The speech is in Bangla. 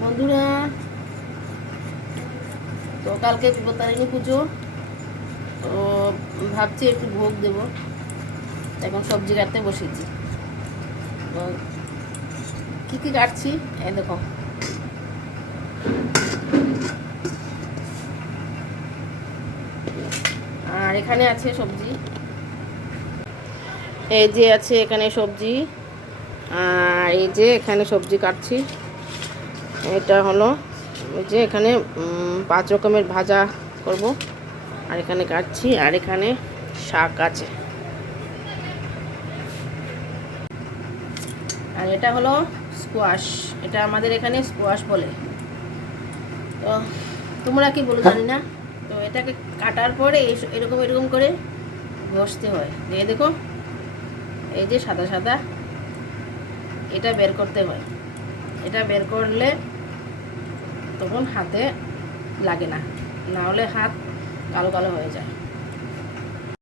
বন্ধুরা, তো কালকে বিপত্তারিণী পুজো, তো ভাবছি একটু ভোগ দেব। এখন সবজি কাটতে বসেছি। তো কী কী কাটছি এই দেখো। আর এখানে আছে সবজি, এই যে আছে এখানে সবজি। আর এই যে এখানে সবজি কাটছি। এটা হলো যে এখানে 5 রকমের ভাজা করব। আর এখানে কাটছি, আর এখানে শাক আছে। আর এটা হলো স্কোয়াশ, এটা আমাদের এখানে স্কোয়াশ বলে। তো তোমরা কি বলো জানি না। তো এটাকে কাটার পরে এরকম এরকম করে ঘষতে হয়। এই দেখো, এই যে সাদা সাদা, এটা বের করতে হয়। এটা বের করলে তখন হাতে লাগে না, না হলে হাত কালো কালো হয়ে যায়।